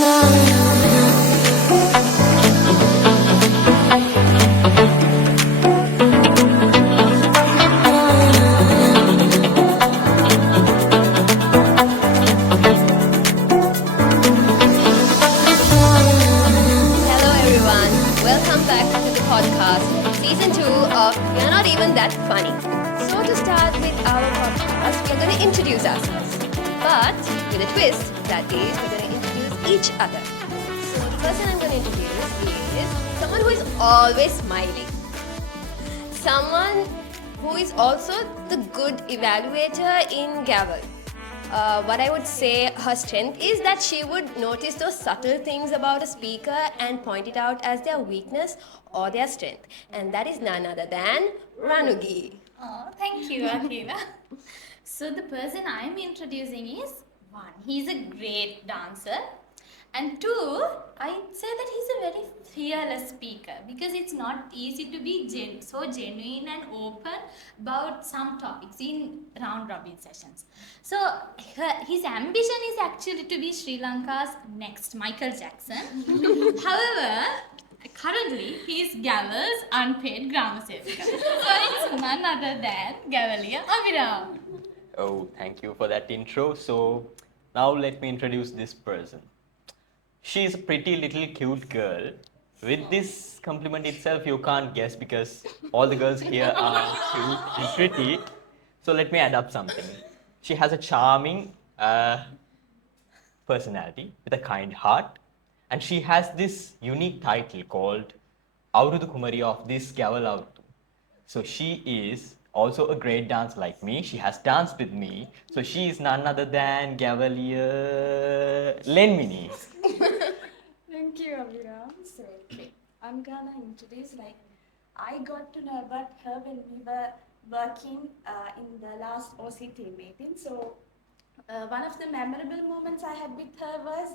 Hello everyone, welcome back to the podcast, season 2 of You're Not Even That Funny. So to start with our podcast, we're going to introduce ourselves, but with a twist, that is, we're going to introduce each other. So the person I'm going to introduce is someone who is always smiling, someone who is also the good evaluator in Gavel. What I would say her strength is that she would notice those subtle things about a speaker and point it out as their weakness or their strength. And that is none other than Ranugi. Oh, thank you, Akila. So the person I'm introducing is one, he's a great dancer, and two, I'd say that he's a very fearless speaker because it's not easy to be so genuine and open about some topics in round robin sessions. So his ambition is actually to be Sri Lanka's next Michael Jackson. However, currently he is Gavel's unpaid grammar sevika. So it's none other than Gavalia Abhiram. Oh, thank you for that intro. So now let me introduce this person. She is a pretty little cute girl. With this compliment itself, you can't guess because all the girls here are cute and pretty. So let me add up something. She has a charming personality with a kind heart, and she has this unique title called Aurudu Kumari of this Gavel Aurudu. So she is also a great dancer like me. She has danced with me. So she is none other than Gavalia Lenmini. Thank you, Abhiram. So, I'm gonna introduce, I got to know about her when we were working in the last OC team meeting. So, one of the memorable moments I had with her was,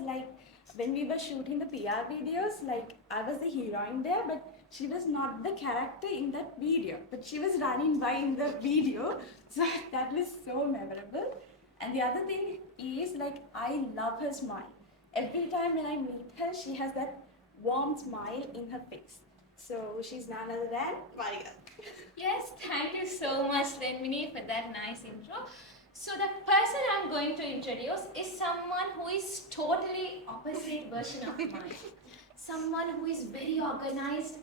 when we were shooting the PR videos, I was the heroine there, but she was not the character in that video, but she was running by in the video. So, that was so memorable. And the other thing is, I love her smile. Every time when I meet her, she has that warm smile in her face. So she's none other than Maria. Yes, thank you so much, Lenmini, for that nice intro. So the person I'm going to introduce is someone who is totally opposite version of mine. Someone who is very organized,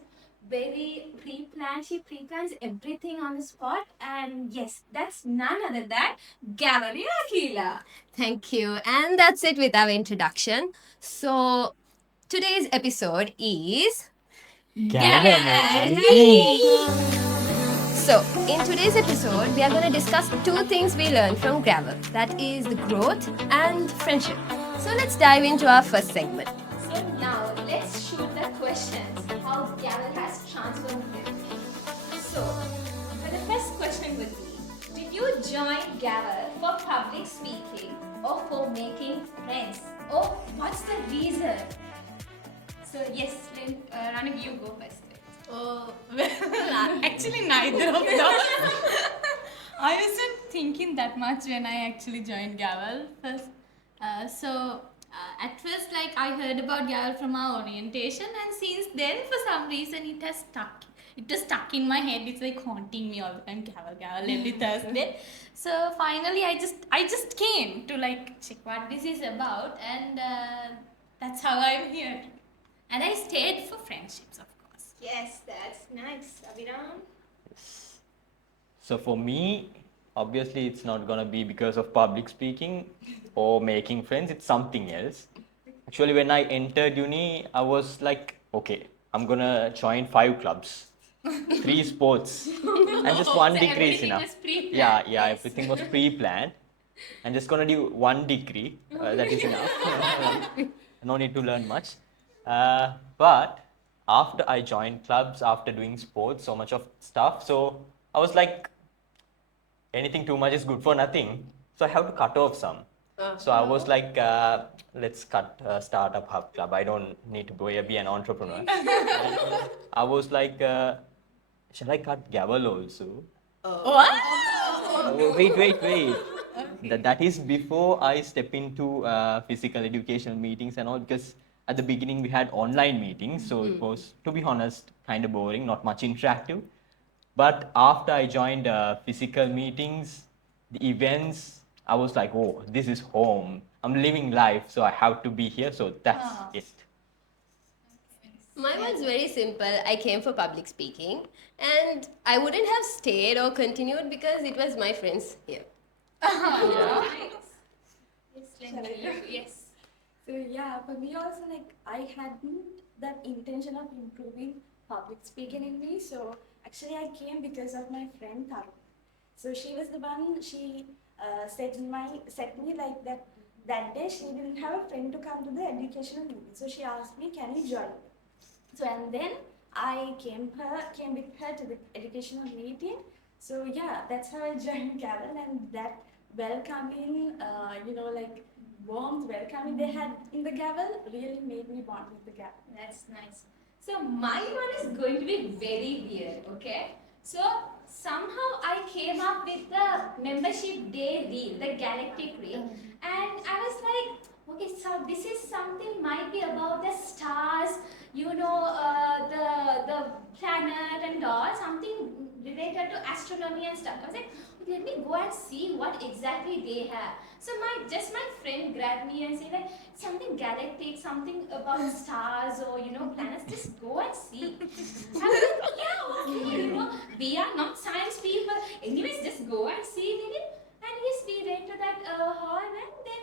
very pre-planned. She pre-plans everything on the spot. And yes, that's none other than Gavl Akila. Thank you. And that's it with our introduction. So today's episode is So, in today's episode, we are going to discuss two things we learned from Gravel. That is the growth and friendship. So, let's dive into our first segment. So now let's shoot the questions how Gavl has transformed him. So for the first question would be, did you join Gavl for public speaking or for making friends? Or what's the reason? So yes, Ranak, you go first. Oh, well, actually neither of those. I wasn't thinking that much when I actually joined Gavel first. At first, I heard about Gavel from our orientation, and since then, for some reason, it has stuck. It was stuck in my head. It's haunting me all the time. Gavel every Thursday. So finally, I just came to check what this is about, and that's how I'm here. And I stayed for friendships, of course. Yes, that's nice. Abhiram? So for me, obviously it's not gonna be because of public speaking or making friends, it's something else. Actually, when I entered uni, I was like, okay, I'm gonna join 5 clubs, 3 sports, and just 1 So degree is everything enough. was pre-planned. Yeah, Yes. everything was pre-planned. I'm just gonna do 1 degree, that is enough. No need to learn much. But after I joined clubs, after doing sports, so much of stuff, so I was like, anything too much is good for nothing. So I have to cut off some. So I was like, let's start up Hub Club. I don't need to be an entrepreneur. And I was like, shall I cut Gavel also? What? Oh, wait. that is before I step into physical educational meetings and all, because at the beginning we had online meetings, so it was, to be honest, kind of boring, not much interactive. But after I joined physical meetings, the events, I was like, oh, this is home. I'm living life, so I have to be here. So that's it. Mine was very simple. I came for public speaking, and I wouldn't have stayed or continued because it was my friends here. Yeah. Yes. So yeah, for me also, like I hadn't that intention of improving public speaking in me. So actually, I came because of my friend Tharu. So she was the one. She said me like that. That day she didn't have a friend to come to the educational meeting. So she asked me, "Can you join?" So and then I came with her to the educational meeting. So yeah, that's how I joined Gavl, and that welcoming, like warmth welcoming they had in the Gavel really made me bond with the Gavel. That's nice. So my one is going to be very weird, okay? So somehow I came up with the membership day reel, the galactic reel, and I was like, okay, so this is something might be about the stars, the planet and all, something related to astronomy and stuff. I was like, let me go and see what exactly they have. So my friend grabbed me and said like something galactic, something about stars or planets. Just go and see. I was like, yeah, okay, we are not science people. Anyways, just go and see it. And yes, we went to that hall and then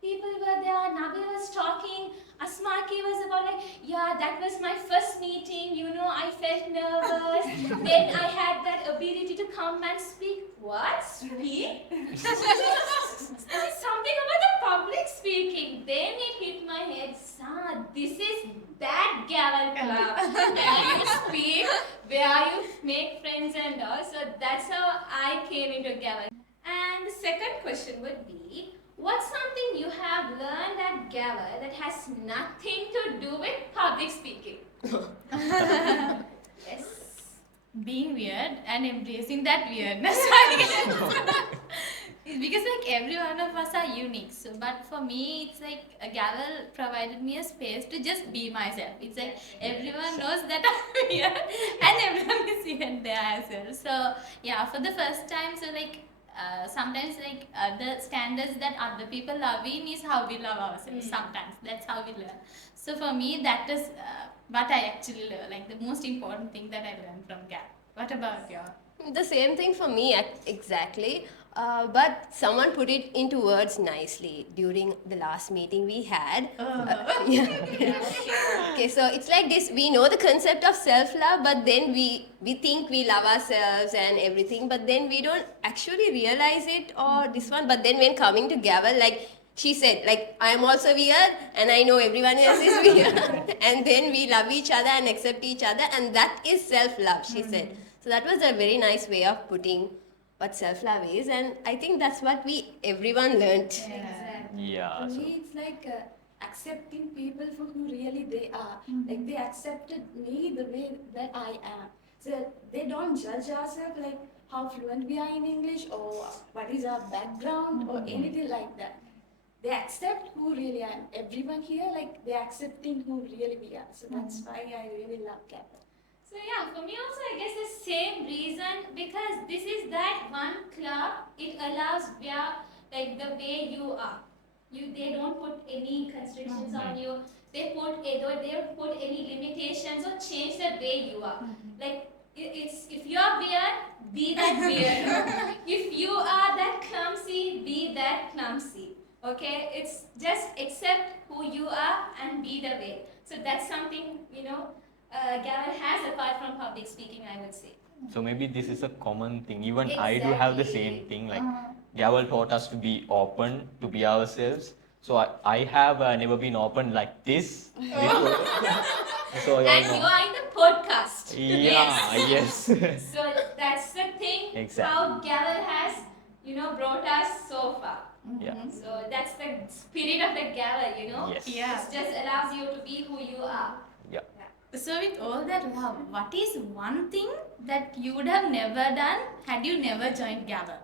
people were there. Nabil was talking. Asmaki was about like, yeah, that was my first meeting. I felt nervous. Then I had that ability to come and speak. What? Speak? Something about the public speaking. Then it hit my head. This is that Gavl club. Where you speak, where you make friends and all. So that's how I came into Gavl. And the second question would be, what's something you have learned at Gavl that has nothing to do with public speaking? Yes. Being weird and embracing that weirdness. It's because like every one of us are unique. So, but for me, it's like Gavel provided me a space to just be myself. It's like everyone knows that I'm weird, and everyone is weird there as well. So yeah, for the first time, so like. Sometimes like the standards that other people love in is how we love ourselves. Sometimes that's how we learn. So for me, that is what I actually learn, like the most important thing that I learned from Gap. What about you? The same thing for me, exactly. But someone put it into words nicely during the last meeting we had. Okay, so it's like this. We know the concept of self-love, but then we think we love ourselves and everything, but then we don't actually realize it or this one. But then when coming to Gavel, like she said, like I am also weird and I know everyone else is weird, and then we love each other and accept each other, and that is self-love, she said. So that was a very nice way of putting what self-love is, and I think that's what everyone learnt. Yeah. For So me, it's like accepting people for who really they are. Like they accepted me the way that I am. So they don't judge ourselves like how fluent we are in English or what is our background or anything like that. They accept who really I am. Everyone here, like they're accepting who really we are. So that's why I really love Gavel. So yeah, for me also I guess the same reason, because this is that one club. It allows like the way you are. They don't put any constrictions on you. They don't put any limitations or change the way you are. Like it's if you are weird, be that weird. If you are that clumsy, be that clumsy. Okay, it's just accept who you are and be the way. So that's something Gavel has apart from public speaking, I would say. so maybe this is a common thing. Even I do have the same thing. Like Gavel taught us to be open, to be ourselves. So I have never been open like this before. So And you are in the podcast. yeah, yes. So that's the thing. Exactly. How Gavel has, brought us so far. Yeah. So that's the spirit of the Gavel, Yes. Yeah. It just allows you to be who you are. Yeah. So with all that love, what is one thing that you would have never done had you never joined Gavel?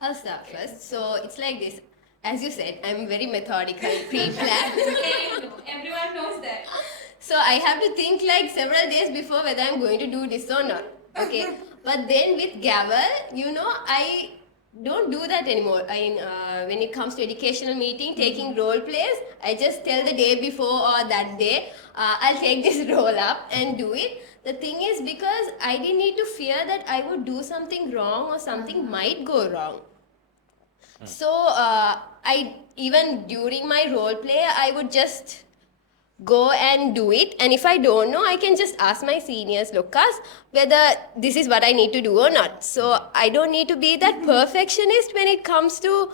I'll start first. So it's like this. As you said, I'm very methodical, pre-planned. Everyone knows that. So I have to think like several days before whether I'm going to do this or not. Okay. But then with Gavel, I don't do that anymore. When it comes to educational meeting, taking role plays, I just tell the day before or that day, I'll take this role up and do it. The thing is because I didn't need to fear that I would do something wrong or something might go wrong. So I even during my role play, I would just go and do it, and if I don't know, I can just ask my seniors, Lucas, whether this is what I need to do or not. So I don't need to be that perfectionist when it comes to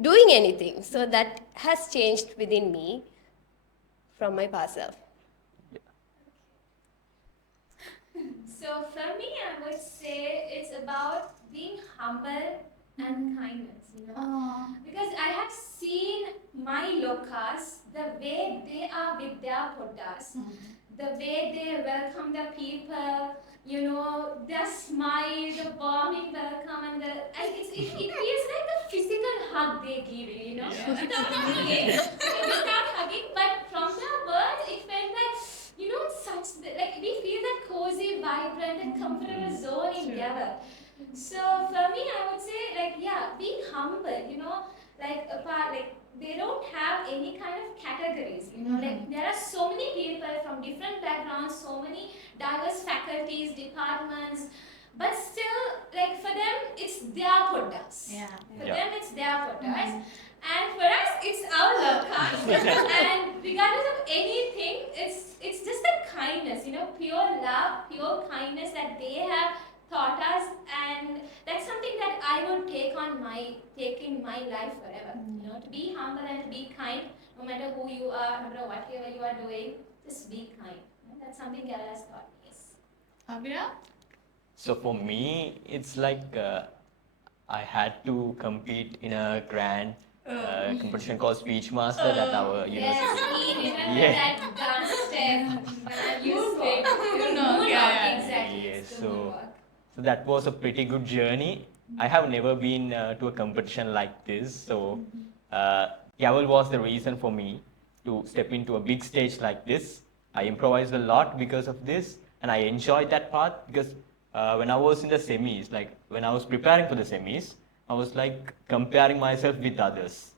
doing anything. So that has changed within me from my past self. So for me, I would say it's about being humble and kindness, because I have seen my locals, the way they are with their poddas, the way they welcome the people, their smile, the warming welcome, and it feels like a physical hug they give you, without hugging, but from their words, it felt like, like we feel that cozy, vibrant, and comfortable zone in Gavel. So for me, I would say being humble, like they don't have any kind of categories, like there are so many people from different backgrounds, so many diverse faculties, departments, but still, like for them, it's their poddas. For them, it's their poddas. And for us, it's our locals. And regardless of anything, it's just the kindness, pure love, pure kindness that they have taught us, and that's something that I would take in my life forever. To be humble and to be kind, no matter who you are, no matter whatever you are doing, just be kind. That's something God has taught me. Abhira? So for me, it's like I had to compete in a grand competition called Speech Master at our Yes, university. we remember Yeah. that dance step when you said Moonwalk, yeah. exactly. Yes, It's the so moonwalk. that was a pretty good journey. I have never been to a competition like this, so Gavel was the reason for me to step into a big stage like this. I improvised a lot because of this, and I enjoyed that part because when I was in the semis, like when I was preparing for the semis, I was like comparing myself with others,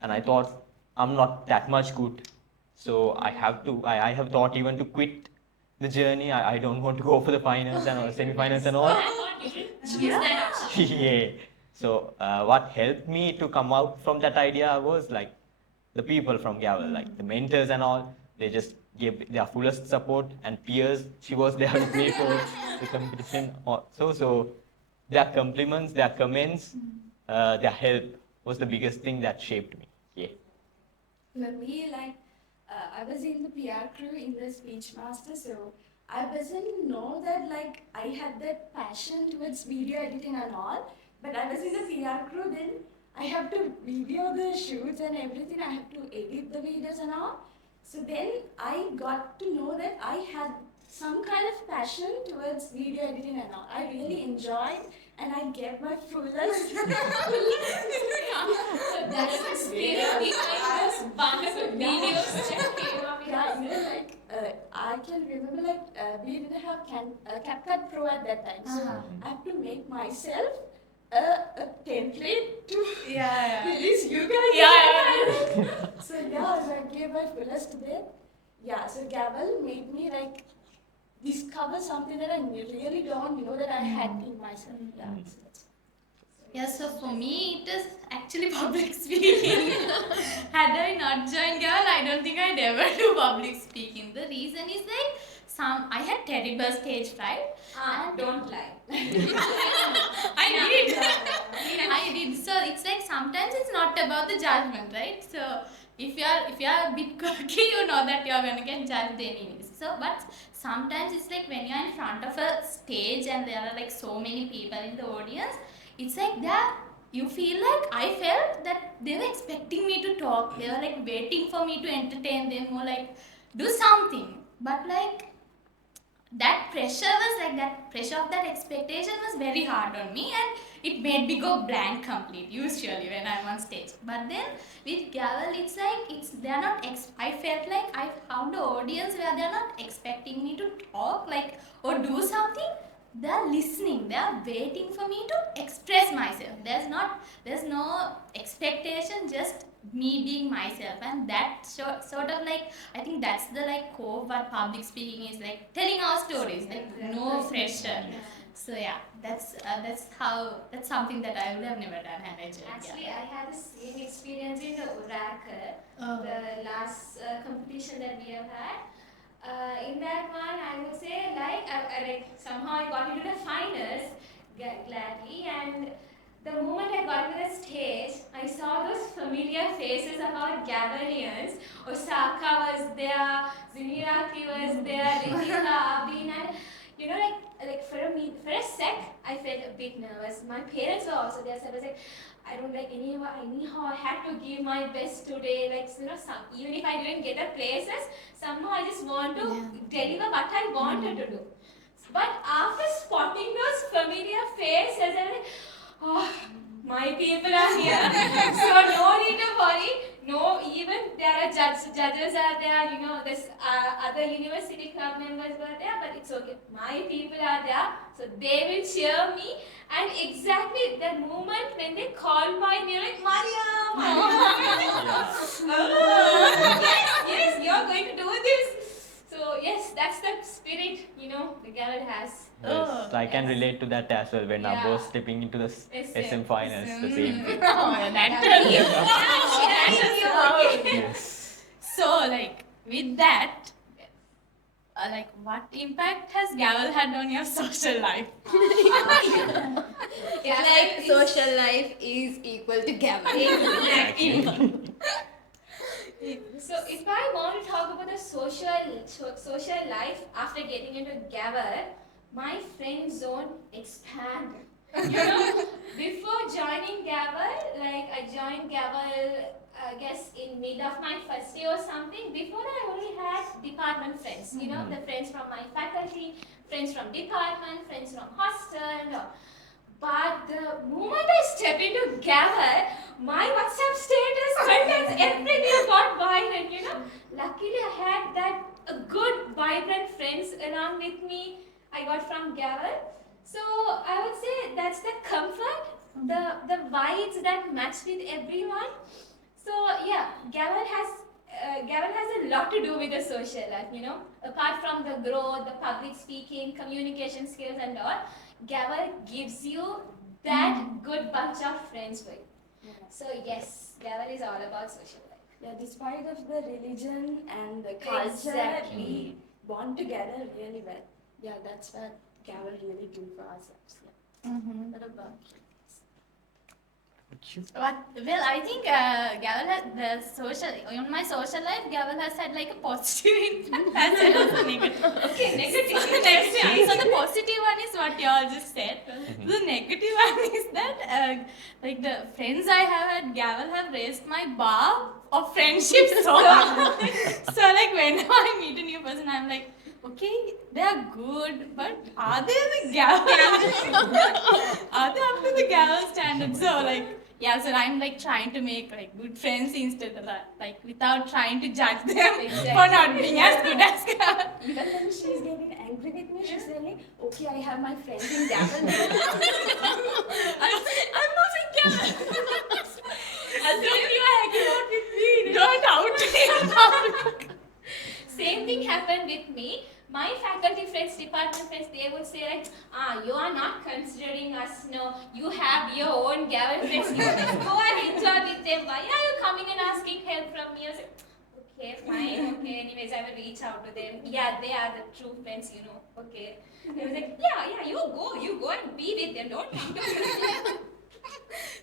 and I thought I'm not that much good, so I have thought even to quit the journey. I don't want to go for the finals and semi-finals and all. Yeah. So what helped me to come out from that idea was like the people from Gavel, like the mentors and all. They just gave their fullest support, and peers. She was there with me for the competition also. So their compliments, their comments, their help was the biggest thing that shaped me. Yeah. For me, I was in the PR crew in the Speech Master, so I wasn't know that I had that passion towards video editing and all. But I was in the PR crew, then I have to video the shoots and everything. I have to edit the videos and all. So then I got to know that I had some kind of passion towards video editing and all. I really enjoyed, and I gave my fullest. That's the spirit behind those wonderful videos that came up in Yeah, us. I can remember we didn't have CapCut Pro at that time, so I have to make myself a template to release you guys. So I gave my fullest there. Yeah, so Gavel made me discover something that I really don't know that I had in myself. Yeah. So that's Yeah, so for me, it is actually public speaking. Had I not joined Gavel, I don't think I'd ever do public speaking. The reason is I had terrible stage fright. Don't lie. I did. I did. So it's like sometimes it's not about the judgment, right? So if you are a bit cocky, you know that you are gonna get judged anyways. So but sometimes it's like when you are in front of a stage and there are like so many people in the audience, it's like that you feel like I felt that they were expecting me to talk. They were like waiting for me to entertain them or like do something. But like that pressure was like that pressure of that expectation was very hard on me, and it made me go blank complete usually when I'm on stage. But then with Gavel, it's like they're not I felt like I found an audience where they're not expecting me to talk like or do something. They're listening, they're waiting for me to express myself. There's no expectation, just me being myself. And that sort of like, I think that's the like core what public speaking is, like telling our stories, like no pressure. So yeah, that's something that I would have never done had I joined. Actually, I had the same experience in the Oracle, Oh. the last competition that we have had. In that one, I would say like somehow I got into the finals gladly, and the moment I got to the stage, I saw those familiar faces of our Gavalians. Osaka was there, Zuniraki was there, Ritika, Abin, and like for a sec, I felt a bit nervous. My parents were also there, so I was like, I don't like anyhow I had to give my best today. Like even if I didn't get the places, somehow I just want to deliver what I wanted to do. But after spotting those familiar faces, I was like, oh, my people are here. So no need to worry. No, even there are judges are there, this other university club members were there, but it's okay. My people are there, so they will cheer me. And exactly the moment when they call my name, like, Maria, yes, you're going to do this. So yes, that's the spirit, the Gavl has. Yes, I can relate to that as well when I Yeah. was stepping into the SM. SM finals, the same thing. Yes. So, like, with that, like, what impact has Gavel had on your social life? It's like social life is equal to Gavel. Exactly. So if I want to talk about the social life after getting into Gavl, my friend zone expanded. Before joining Gavl, like I joined Gavl, I guess in mid of my first year or something. Before that, I only had department friends. The friends from my faculty, friends from department, friends from hostel, and all. But the moment I step into Gavel, my WhatsApp status, contacts, everything got vibrant, Luckily, I had that good, vibrant friends along with me I got from Gavel. So I would say that's the comfort, the vibes that match with everyone. So yeah, Gavel has a lot to do with the social life, Apart from the growth, the public speaking, communication skills and all, Gavel gives you that good bunch of friends for you. So yes, Gavel is all about social life. Yeah, despite of the religion and the culture, Exactly. we bond together really well. Yeah, that's what Gavel really do for ourselves. Yeah. What about you? Well, I think Gavel has on my social life, Gavel has had like a positive impact as well as a negative. Okay, negative. So the positive one is what you all just said. The negative one is that like the friends I have at Gavel have raised my bar of friendship so high. So like whenever I meet a new person, I'm like, okay, they are good, but are they the Gavel? Are they up to the Gavel standard? So like, yeah, so I'm like trying to make like good friends instead of like without trying to judge them for not being as good as Gavel. Even when she's getting angry with me, she's saying, okay, I have my friends in Gavel now. I'm not in Gavel. As if you are hanging out with me. Don't out me in public. Same thing happened with me. My faculty friends, department friends, they would say like, you are not considering us, no, you have your own Gavel friends, you just go and enjoy with them. Why are you coming and asking help from me? I was like, okay, fine, okay, anyways, I will reach out to them. Yeah, they are the true friends, okay. They was like, yeah, you go and be with them, don't come to me.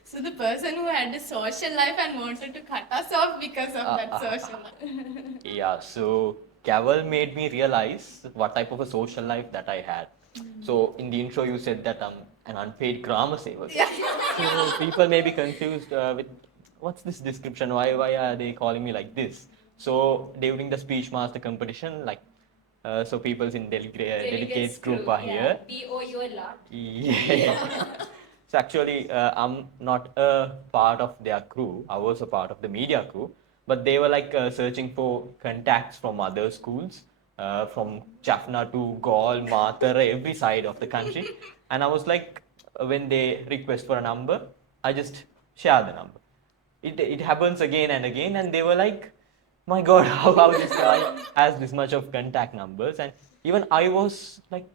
So the person who had a social life and wanted to cut us off because of that social life. Yeah, so Gavel made me realize what type of a social life that I had. So in the intro, you said that I'm an unpaid grammar saver. So people may be confused with what's this description? Why are they calling me like this? So during the speech master competition, like So people's in delegates group are yeah. here. We owe you a lot. Yeah. So actually, I'm not a part of their crew. I was a part of the media crew, but they were like searching for contacts from other schools, from Jaffna to Gaul, Mathura, every side of the country. And I was like, when they request for a number, I just share the number. It happens again and again, and they were like, my God, how this guy has this much of contact numbers? And even I was like,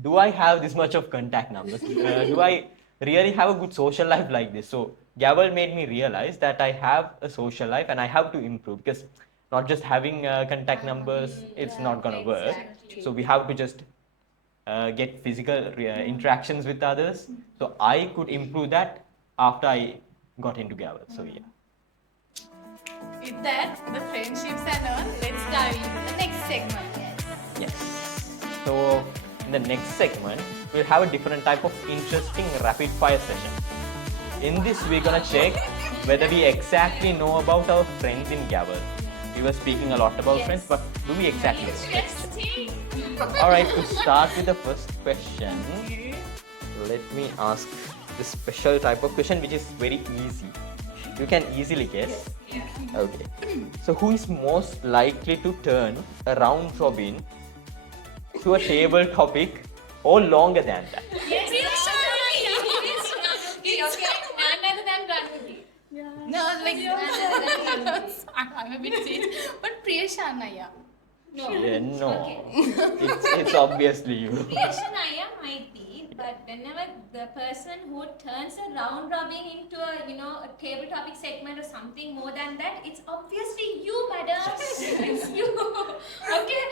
do I have this much of contact numbers? Do I really have a good social life like this? So Gavel made me realize that I have a social life and I have to improve, because not just having contact numbers, it's not gonna work. exactly. So we have to just get physical interactions with others. So I could improve that after I got into Gavel. So yeah. With that, the friendships and all, let's dive into the next segment. Yes. So in the next segment, we'll have a different type of interesting rapid fire session. In this, we're gonna check whether we exactly know about our friends in Gavel. We were speaking a lot about friends, but do we exactly know? Interesting. Alright, to start with the first question, let me ask this special type of question which is very easy. You can easily guess. Okay. So who is most likely to turn a round robin to a table topic or longer than that? Yes, it's none other than Ranuji. No, like, None other than Ranuji. I'm a bit serious, but Priyashanaya. No. Yeah, no. Okay. It's obviously you. Priyashanaya might be, but whenever the person who turns a round robin into a table topic segment or something more than that, it's obviously you, madam. It's you. Okay.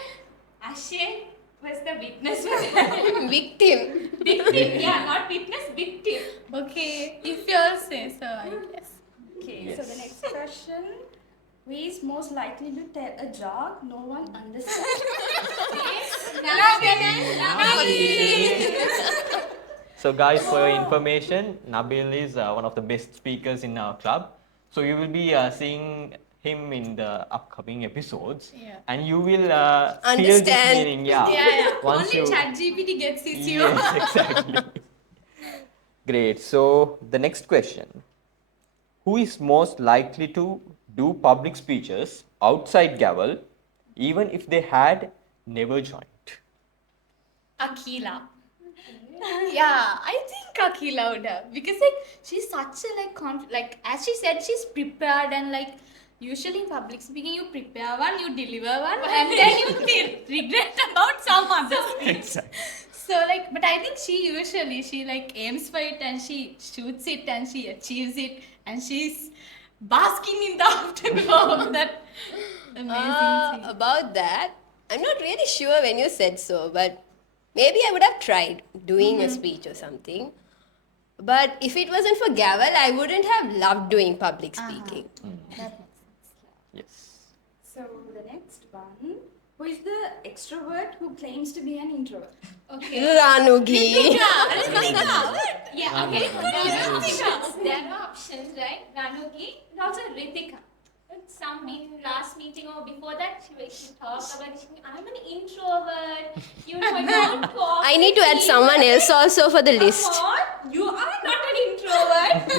Ashay was the witness for that. Victim. Victim, yeah, not witness, victim. Okay, if you all say so, I guess. Okay, so the next question. Who is most likely to tell a joke no one understands? So guys, for your information, Nabil is one of the best speakers in our club. So you will be seeing him in the upcoming episodes, Yeah. and you will feel this Understand. meaning. Yeah. Once Only you. ChatGPT gets it, you. Yes, exactly. Great. So the next question: who is most likely to do public speeches outside Gavel, even if they had never joined? Akila. Yeah, I think Akila would have, because like she's such a like as she said, she's prepared, and like usually in public speaking you prepare one, you deliver one, and then you regret about some other speech. Exactly. So like, but I think she like aims for it and she shoots it and she achieves it, and she's basking in the afterglow of that amazing thing. About that, I'm not really sure when you said so, but maybe I would have tried doing a speech or something. But if it wasn't for Gavel, I wouldn't have loved doing public speaking. Yes. So the next one. Who is the extrovert who claims to be an introvert? Okay. Ranugi. Yeah, okay. There are options, right? Ranugi and also Ritika. Some last meeting or before that, she talked about I'm an introvert. I don't talk. I need to add someone else also for the list. What? You are not an introvert. I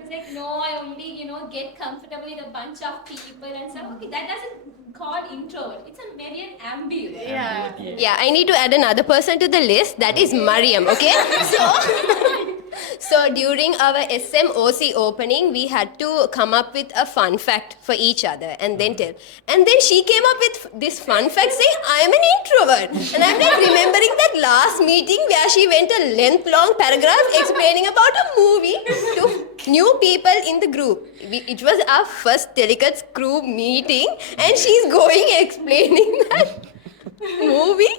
was like, no, I only get comfortable with a bunch of people and stuff. Okay, that doesn't call introvert. It's a very an ambivert. Yeah. Yeah, I need to add another person to the list. That is Mariam, okay? So during our SMOC opening, we had to come up with a fun fact for each other and then tell. And then she came up with this fun fact saying, I am an introvert. And I'm like remembering that last meeting where she went a length-long paragraph explaining about a movie to new people in the group. It was our first Delegates group meeting and she's going explaining that movie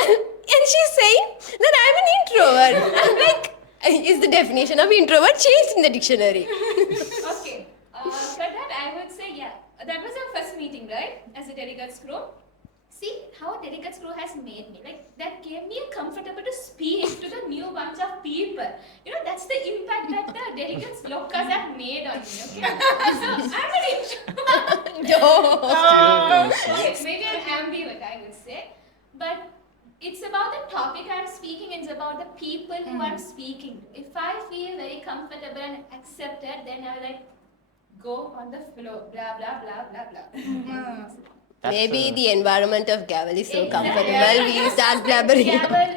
and she's saying that I'm an introvert. I'm like, is the definition of introvert changed in the dictionary? Okay. For that, I would say, yeah, that was our first meeting, right? As a delegates group. See how delegates group has made me. Like, that gave me a comfortable to speak to the new bunch of people. That's the impact that the delegates locals have made on me, okay? So, I'm an introvert. No. Okay, maybe an ambivert, I would say. but it's about the topic I'm speaking, it's about the people who I'm speaking to. If I feel very comfortable and accepted, then I will like go on the flow, blah blah blah blah blah. That's Maybe a- the environment of Gavel is so Exactly. comfortable, we start blabbering. Gavel,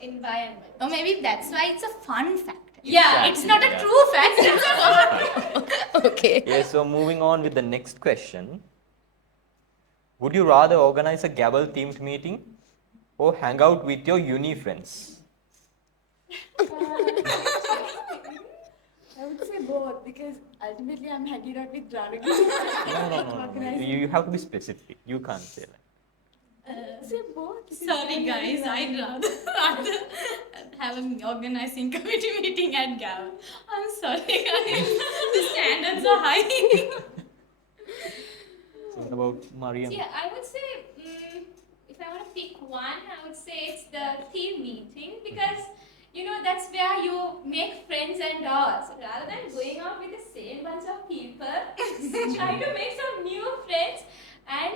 environment. Or maybe that's why it's a fun fact. Yeah, It's not a true fact. It's a fun fact. Okay. Yeah, so moving on with the next question. Would you rather organize a Gavl themed meeting or hang out with your uni friends? I would say both because ultimately I'm hanging out with Dranik. No. You have to be specific. You can't say that. Say both. because Sorry I'm guys, hanging I'd rather have an organizing committee meeting at Gavel. I'm sorry guys, the standards are high. So what about Mariam? Yeah, I would say if I want to pick one, I would say it's the team meeting because that's where you make friends and all. So rather than going out with the same bunch of people, try to make some new friends and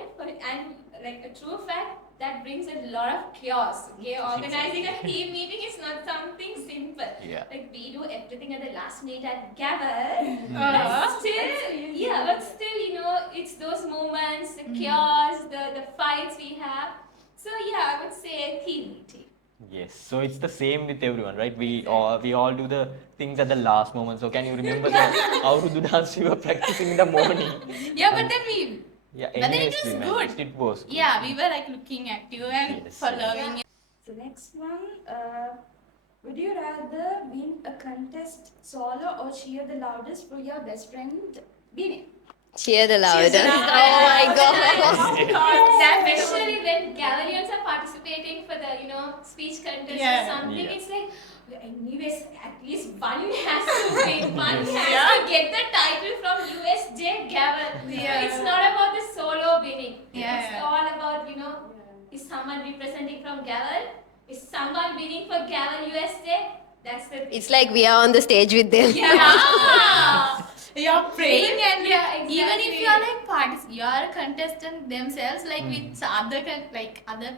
like a true fact that brings a lot of chaos. Okay, organizing a team meeting is not something simple. Yeah. Like we do everything at the last minute at Gavel, but still, it's those moments, the chaos, the fights we have. So yeah, I would say team meeting. Yes, so it's the same with everyone, right? We all do the things at the last moment. So can you remember how to do dance we were practicing in the morning? Yeah, but then Yeah, But then it anyways, we was managed. good. It was good. yeah, we were like looking at you and Yes, following you. So next one, would you rather win a contest solo or cheer the loudest for your best friend winning? Cheer the loudest. the Oh my god. Especially when Gavalians are participating for the, speech contest or Yeah. something, Yeah. it's like, anyways, at least one has to win, one has to get the title from USJ Gavel. Yeah. It's not about the solo winning. Yeah. It's all about, is someone representing from Gavel? Is someone winning for Gavel USJ? That's the thing. It's like we are on the stage with them. Yeah. You're praying and Yeah, even if exactly. you're like you are a contestant themselves, like with other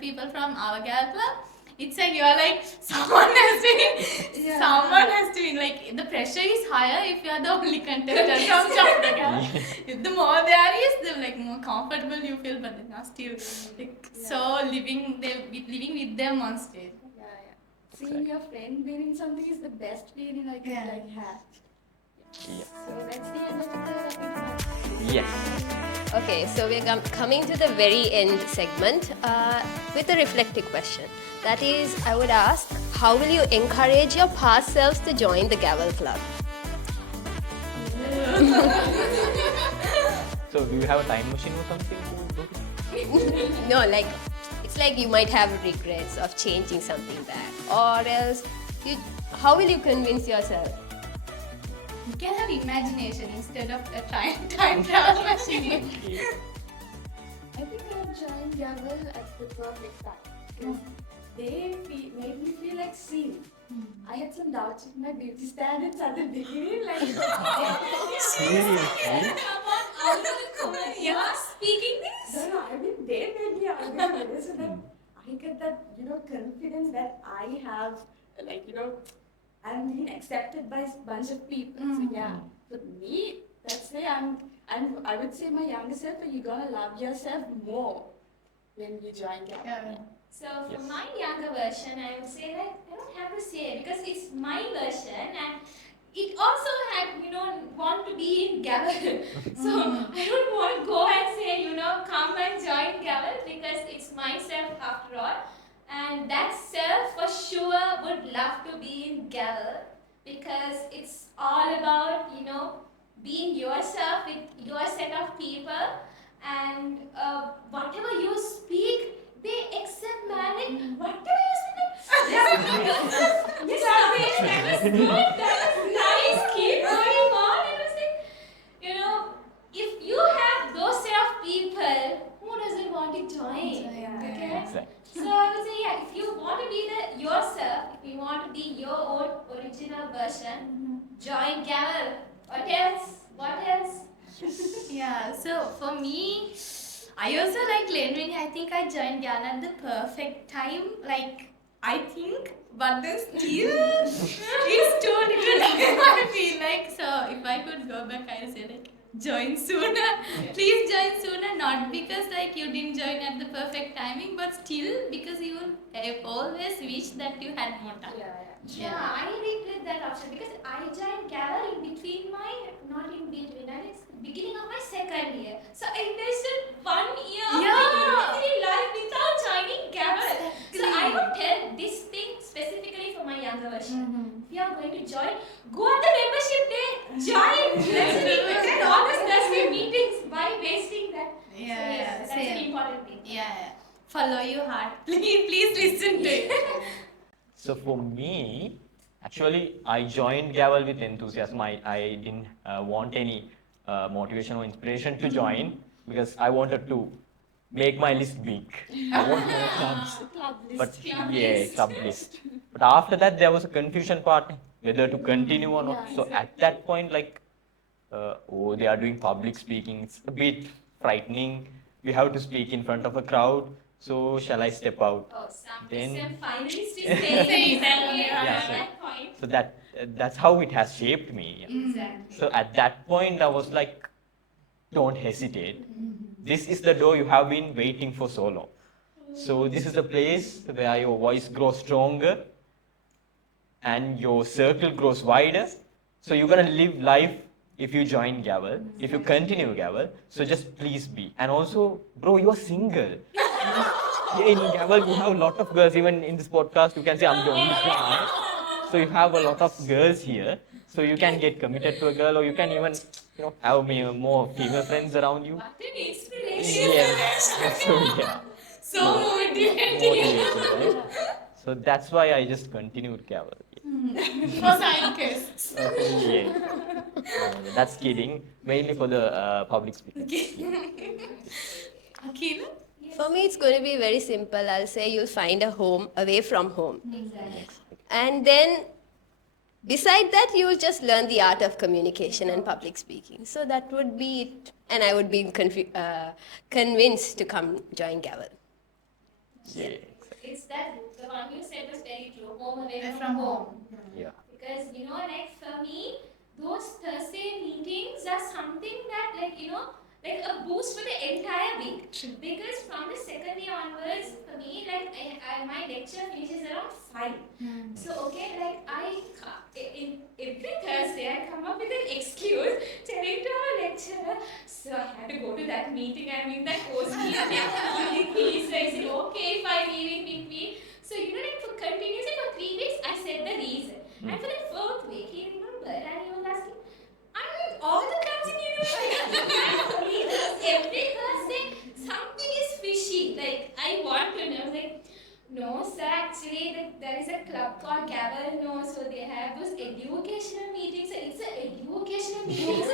people from our Gavl club, it's like you're like someone has to win. Someone has to win. Like the pressure is higher if you're the only contestant from the Gavl. The more there is, the like more comfortable you feel, but then you're still like so living with them on stage. Yeah. Seeing your friend winning something is the best feeling I could Yeah. have. Yeah. So that's the end of the Yes. Okay, so we're coming to the very end segment with a reflective question. That is, I would ask, how will you encourage your past selves to join the Gavel Club? So do you have a time machine or something to go to? No, like, it's like you might have regrets of changing something back. Or else, how will you convince yourself? You can have imagination instead of a time travel machine. I think I joined Gavel at the perfect time. Because they made me feel like seen. I had some doubts with my beauty standards at the beginning, like Seriously? You are speaking this? no, I mean they made me out there so that I get that confidence that I have, I'm being accepted by a bunch of people. So yeah, for me, that's why I would say my younger self, you're gonna love yourself more when you join Gavel. So for my younger version, I would say that I don't have to say it because it's my version and it also had, want to be in Gavel. So I don't want to go and say, come and join Gavel because it's myself after all. And that self for sure would love to be in Gavel because it's all about, being yourself with your set of people and whatever you speak, they accept, man. Like, whatever you speak, that is good, that is nice, keep going on. It was like, if you have those set of people, who doesn't want to join? Okay? Exactly. So I would say, if you want to be yourself, if you want to be your own original version, join Gavel. What else? Yeah, so for me, I also like learning. I think I joined Gavl at the perfect time. I think, but then still, it's too little time. I feel like so. If I could go back, I'd say join sooner. Please join sooner. Not because you didn't join at the perfect timing, but still because you always wish that you had more time. Yeah, I regret that option because I joined Gavel in between not in between, and it's the beginning of my second year. So I invested 1 year of my university life without joining Gavel. So I would tell this thing specifically for my younger version. If you are going to join, go on the membership day, join. Let's attend all the Thursday meetings. Why wasting that? So yes, that's an important thing. Yeah. Follow your heart. Please listen to it. So for me, actually, I joined Gavel with enthusiasm. I didn't want any motivation or inspiration to join because I wanted to make my list big. I want more clubs. Club list. But after that, there was a confusion part whether to continue or not. So at that point, they are doing public speaking. It's a bit frightening. You have to speak in front of a crowd. So shall I step out? Oh, some Then finalists is saying that point. so that's how it has shaped me. Exactly. So at that point, I was like, don't hesitate. This is the door you have been waiting for so long. So this is the place where your voice grows stronger and your circle grows wider. So you're gonna live life if you join Gavel, if you continue Gavel. So just please be. And also, bro, you are single. Yeah, in Gavel, you have a lot of girls. Even in this podcast, you can say I'm the only guy. So you have a lot of girls here. So you can get committed to a girl, or you can even, have more female friends around you. What an inspiration. Yes. So yeah. So motivating. Right? So that's why I just continued Gavel. For side quests. That's kidding. Mainly for the public speaking. Akila? For me, it's going to be very simple. I'll say you'll find a home away from home. Exactly. And then, beside that, you'll just learn the art of communication and public speaking. So that would be it. And I would be convinced to come join Gavel. Yeah. It's that the one you said was very true. Home away from home. Yeah. Because for me, those Thursday meetings are something that like a boost for the entire week. Because from the second year onwards, for me, my lecture finishes around 5. So in every Thursday I come up with an excuse telling to our lecturer, so I had to go to that meeting. I'm in that course meeting. So I said, okay, if I leave in between. So for continuously for 3 weeks, I said the reason. And for the 4th week, he remembered and he was asking, I'm in all the clubs in university. Every Thursday, something is fishy. I want to know. I was like, no, sir, actually, there is a club called Gavl. No, so they have those educational meetings. It's an educational meeting.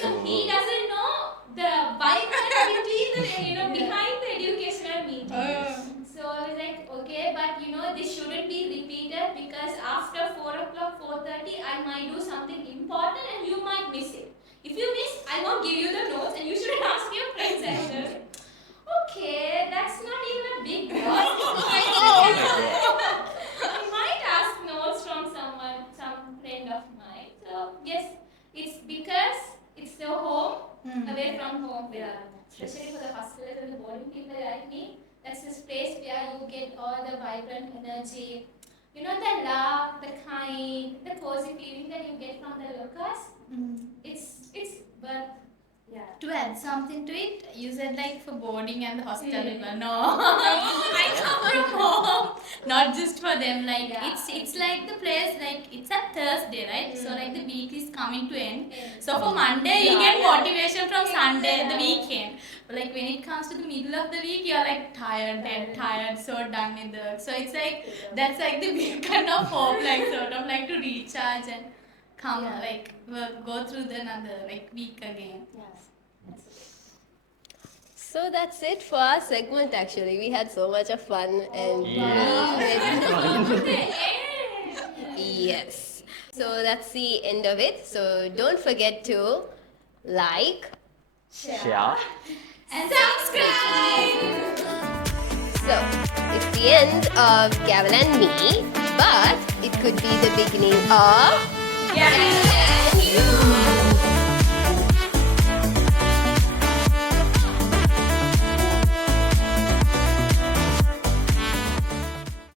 So he doesn't know the vibe between behind the educational meeting. So I was like, okay, but this shouldn't be repeated because after 4 o'clock, 4:30, I might do something important and you might miss it. If you miss, I won't give you the notes and you shouldn't ask your friends as well. Okay, that's not even a big deal. I might ask notes from some friend of mine. So yes, it's because it's the home, away from home. Especially for the hospitals and the boarding people like me. That's this place where you get all the vibrant energy. The love, the kind, the cozy feeling that you get from the locals. But To add something to it, you said for boarding and the hostel. No, I come from home. Not just for them. It's like the place. It's a Thursday, right? So the week is coming to end. So for Monday you get motivation from Sunday, the weekend. But when it comes to the middle of the week, you're tired, dead tired, so done with the work. So it's that's the big kind of hope, sort of to recharge and come go through another week again. So that's it for our segment actually. We had so much of fun and yes. So that's the end of it. So don't forget to like, share. And subscribe! So, it's the end of Gavel and me, but it could be the beginning of Gavel and you!